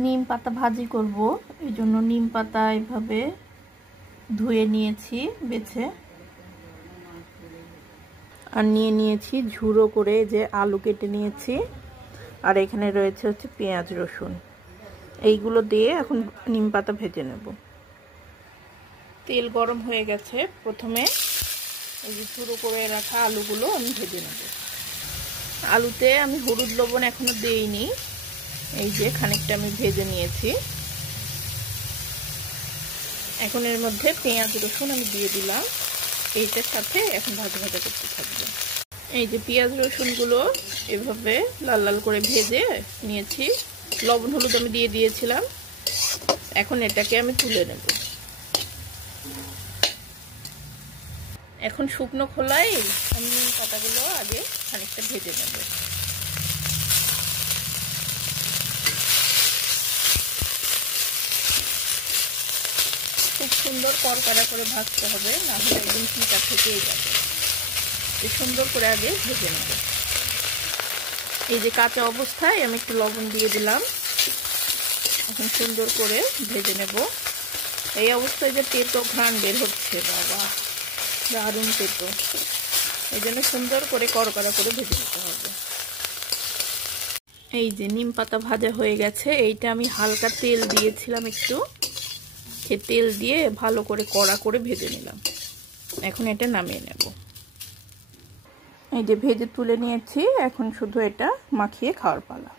নিম পাতা ভাজি করব, এই জন্য নিম পাতা এইভাবে ধুয়ে নিয়েছি বেছে, আর নিয়েছি ঝুড়ো করে যে আলু কেটে নিয়েছি, আর এখানে রয়েছে হচ্ছে পেঁয়াজ রসুন। এইগুলো দিয়ে এখন নিম পাতা ভেজে নেব। তেল গরম হয়ে গেছে, প্রথমে এই যে ঝুড়ো করে রাখা আলুগুলো আমি ভেজে নেব। আলুতে আমি হলুদ লবণ এখনো দেইনি, এই যে খানিকটা আমি ভেজে নিয়েছি। এখন এর মধ্যে পেঁয়াজ রসুন আমি দিয়ে দিলাম, এইটার সাথে এখন ভাজা ভাজা করতে থাকবো। এই যে পেঁয়াজ রসুনগুলো এভাবে লাল লাল করে ভেজে নিয়েছি, লবণ হলুদ আমি দিয়ে দিয়েছিলাম। এখন এটাকে আমি তুলে নেব। এখন শুকনো খোলায় আমি নিম পাতাগুলো আগে খানিকটা ভেজে নেব। খুব সুন্দর কড়কড়া করে ভাজতে হবে, না হলে একদম চিটা থেকেই যাবে। সুন্দর করে আগে ভেজে নেব। এই যে কাঁচা অবস্থায় আমি একটু লবণ দিয়ে দিলাম, এখন সুন্দর করে ভেজে নেব। এই অবস্থায় যে তেতো ঘ্রাণ বের হচ্ছে, বাবা দারুণ তেতো, এই জন্য সুন্দর করে কড়কড়া করে ভেজে নিতে হবে। এই যে নিম পাতা ভাজা হয়ে গেছে, এইটা আমি হালকা তেল দিয়েছিলাম একটু, সে তেল দিয়ে ভালো করে কড়া করে ভেজে নিলাম। এখন এটা নামিয়ে নেব। এই যে ভেজে তুলে নিয়েছি, এখন শুধু এটা মাখিয়ে খাওয়ার পালা।